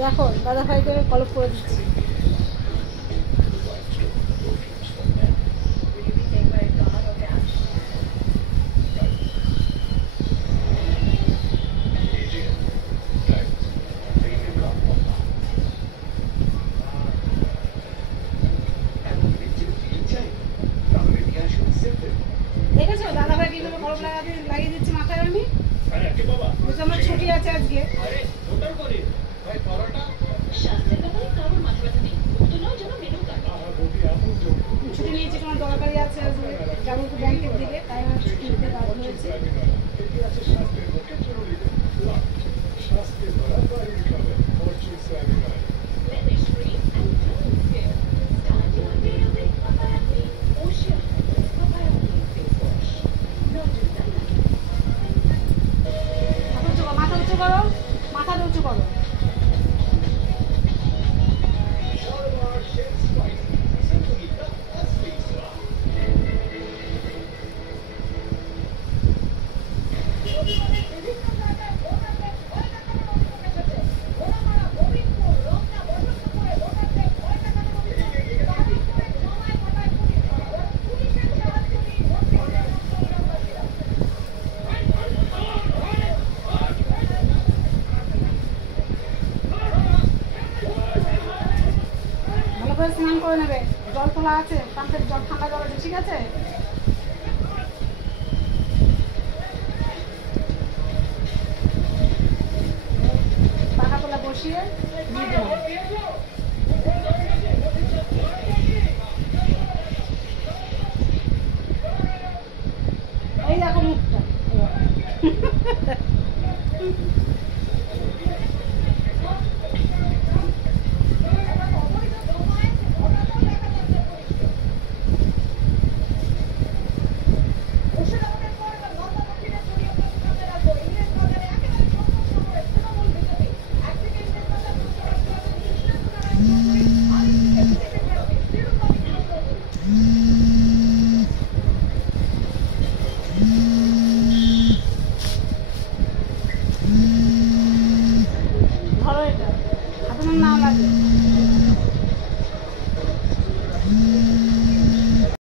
দেখো দাদা ভাইকে কলপ করে দিচ্ছি। দেখেছো দাদা ভাই কিভাবে কলপ লাগিয়ে দিচ্ছি মাথায়। আমি আমার ছুটি আছে আজকে। ছুটি নিয়েছি, কোনো দরকারি আছে আজকে, যাবো একটু ব্যাংকের দিকে, তাই আমার ছুটি নিতে বাধ্য হয়েছে। মাথা উঁচু করো, মাথাটা উঁচু করো। স্নান করে নেবে, জল তোলা আছে, পাম্পের জল, ঠান্ডা জল আছে, ঠিক আছে? পাখা তোলা বসিয়ে দিয়ে দেবো। এই দেখো মুখটা।